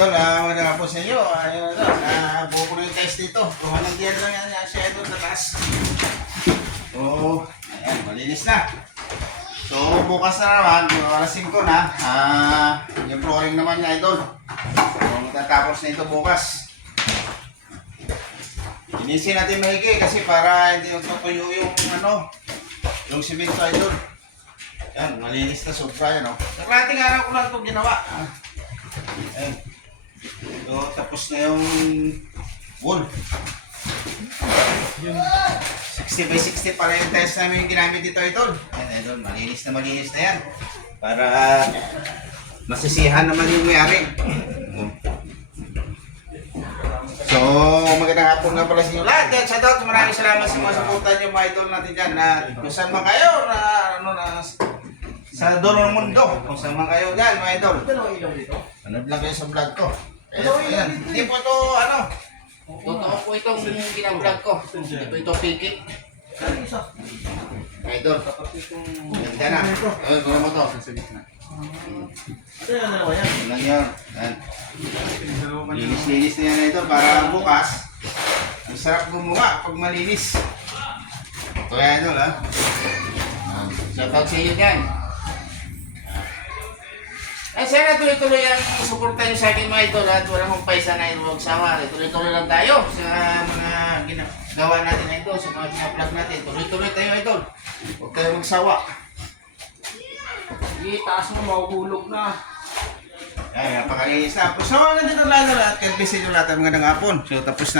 Idol, magandang hapon sa iyo. Ayun, buko na yung test dito. Kuha ng diyan lang yan siya idol sa taas. So, ayan, malinis na. So, bukas na naman, alas 5 na. Yung flooring naman niya idol. So, matatapos na ito bukas. Linisin natin mahigi kasi para hindi magtutuyo yung simento idol. Yan, malinis na sobra yan. Sa klating araw ko lang ito ginawa. Ayan. So, tapos na yung wall. 60 by 60 pala yung test namin yung ginamit dito idol. Ayan idol, malinis na yan. Para masisihan naman yung may-ari. So, magandang hapon nga pala sa inyo lahat. Yan, shoutout. Maraming salamat sa mga suportan yung mga idol natin dyan. Kung saan man kayo, sa dulo ng mundo. Kung saan man kayo dyan, mga idol. Ano lang kayo sa vlog ko. Ayan, hindi po ito, Totoo po itong ginablog ko. Hindi po ito pikit. idol. Ganda na. Ayun, gawin mo ito. Yan lang yun. Yan. Linis na yan idol para bukas. Ang sarap gumawa pag malinis. Ito yan idol ha. Shoutout sa iyo dyan. Ay, sana tuloy-tuloy ang suporta nyo sa akin mga idol at wala mong paisa na ito magsawa. Tuloy-tuloy lang tayo sa mga ginagawa natin na ito, sa mga pinaplug natin. Tuloy-tuloy tayo idol. Huwag tayo magsawa. Sige, taas mo, mahuhulog na. Ay, napakalinis na. So, nandito lahat. Kaya busy nyo lahat. Magandang hapon. So, tapos na.